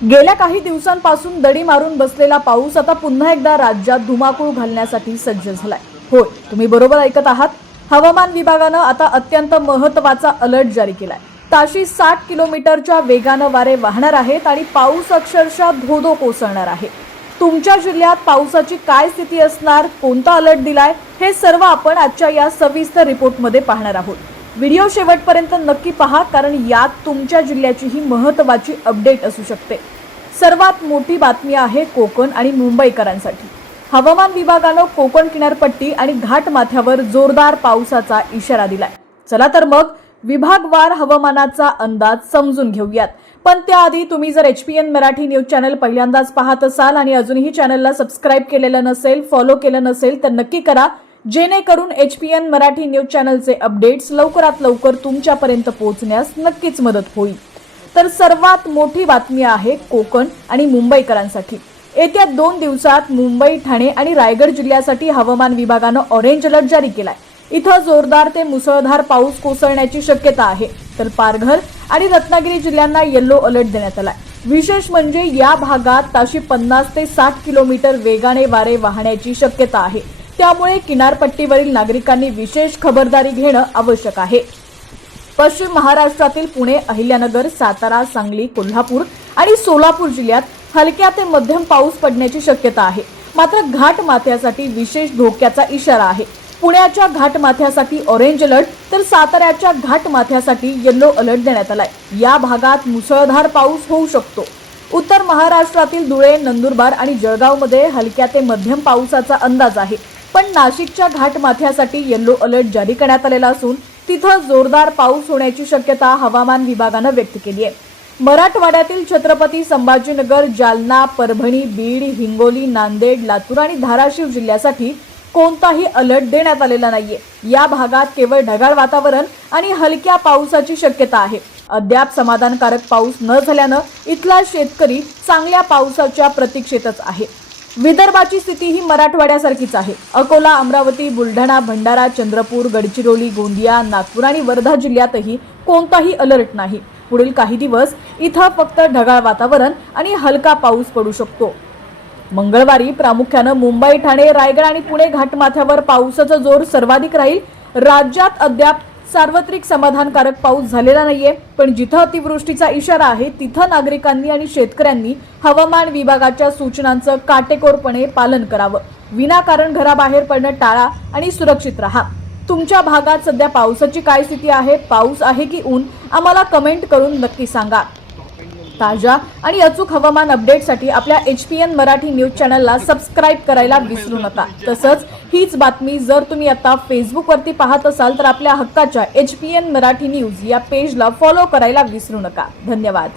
गेल्या काही दिवसांपासून दडी मारून बसलेला पाऊस आता पुन्हा एकदा राज्यात धुमाकूळ घालण्यासाठी सज्ज झालाय। होय, तुम्ही बरोबर ऐकत आहात। हवामान विभागानं आता अत्यंत महत्त्वाचा अलर्ट जारी केलाय। ताशी 60 किलोमीटरच्या वेगानं वारे वाहणार आहेत आणि पाऊस अक्षरशः धोधो कोसळणार आहे। तुमच्या जिल्ह्यात पावसाची काय स्थिती असणार, कोणता अलर्ट दिलाय, हे सर्व आपण आजच्या या सविस्तर रिपोर्टमध्ये पाहणार आहोत। व्हिडिओ शेवटपर्यंत नक्की पहा, कारण यात तुमच्या जिल्ह्याची ही महत्त्वाची अपडेट असू शकते। सर्वात मोठी बातमी आहे कोकण आणि मुंबईकरांसाठी। हवामान विभागानं कोकण किनारपट्टी आणि घाटमाथ्यावर जोरदार पावसाचा इशारा दिलाय। चला तर मग विभागवार हवामानाचा अंदाज समजून घेऊयात। पण त्याआधी तुम्ही जर HPN मराठी न्यूज चॅनल पहिल्यांदाच पाहत असाल आणि अजूनही चॅनलला सबस्क्राइब केलेलं नसेल, फॉलो केलं नसेल तर नक्की करा, जेणेकरून HPN मराठी न्यूज चॅनलचे अपडेट्स लवकरात लवकर तुमच्यापर्यंत पोहोचण्यास नक्कीच मदत होईल। तर सर्वात मोठी बातमी आहे कोकण आणि मुंबईकरांसाठी। येत्या 2 दिवसात मुंबई, ठाणे आणि रायगड जिल्ह्यासाठी हवामान विभागानं ऑरेंज अलर्ट जारी केलाय। इथं जोरदार ते मुसळधार पाऊस कोसळण्याची शक्यता आहे, तर पालघर आणि रत्नागिरी जिल्ह्यांना येलो अलर्ट देण्यात आलाय। विशेष म्हणजे या भागात ताशी 50 ते 60 किलोमीटर वेगाने वारे वाहण्याची शक्यता आहे। त्यामुळे किनारपट्टीवरील नागरिकांनी विशेष खबरदारी घेणं आवश्यक आहे। पश्चिम महाराष्ट्रातील पुणे, अहिल्यानगर, सातारा, सांगली, कोल्हापूर आणि सोलापूर जिल्ह्यात हलक्या ते मध्यम पाऊस पडण्याची शक्यता आहे। मात्र घाटमाथ्यासाठी विशेष धोक्याचा इशारा आहे। पुण्याच्या घाटमाथ्यासाठी ऑरेंज अलर्ट, तर साताऱ्याच्या घाटमाथ्यासाठी येलो अलर्ट देण्यात आलाय। या भागात मुसळधार पाऊस होऊ शकतो। उत्तर महाराष्ट्रातील धुळे, नंदुरबार आणि जळगावमध्ये हलक्या ते मध्यम पावसाचा अंदाज आहे। पण नाशिकच्या घाटमाथ्यासाठी येलो अलर्ट जारी करण्यात आलेला असून तिथं जोरदार पाऊस होण्याची शक्यता हवामान विभागानं व्यक्त केली आहे। मराठवाड्यातील छत्रपती संभाजीनगर, जालना, परभणी, बीड, हिंगोली, नांदेड, लातूर आणि धाराशिव जिल्ह्यासाठी कोणताही अलर्ट देण्यात आलेला नाहीये। या भागात केवळ ढगाळ वातावरण आणि हलक्या पावसाची शक्यता आहे। अद्याप समाधानकारक पाऊस न झाल्यानं इथला शेतकरी चांगल्या पावसाच्या प्रतीक्षेतच आहे। विदर्भाची स्थिती ही मराठवाड्यासारखीच आहे। अकोला, अमरावती, बुलढाणा, भंडारा, चंद्रपूर, गडचिरोली, गोंदिया, नागपूर आणि वर्धा जिल्ह्यातही कोणताही अलर्ट नाही। पुढील काही दिवस इथं फक्त ढगाळ वातावरण आणि हलका पाऊस पडू शकतो। मंगळवारी प्रामुख्यानं मुंबई, ठाणे, रायगड आणि पुणे घाटमाथ्यावर पावसाचा जोर सर्वाधिक राहील। राज्यात अद्याप सार्वत्रिक समाधानकारक पाऊस झालेला नाहीये, पण जिथं अतिवृष्टीचा इशारा आहे तिथं नागरिकांनी आणि शेतकऱ्यांनी हवामान विभागाच्या सूचनांचं काटेकोरपणे पालन करावं। विनाकारण घराबाहेर पडणं टाळा आणि सुरक्षित राहा। तुमच्या भागात सध्या पावसाची काय स्थिती आहे, पाऊस आहे की ऊन, आम्हाला कमेंट करून नक्की सांगा। ताजा आणि अचूक हवामान अपडेटसाठी आपल्या HPN मराठी न्यूज चॅनलला सबस्क्राइब करायला विसरू नका। तसंच हीच बातमी जर तुम्ही आता फेसबुकवरती पाहत असाल तर आपल्या हक्काच्या HPN मराठी न्यूज या पेजला फॉलो करायला विसरू नका। धन्यवाद।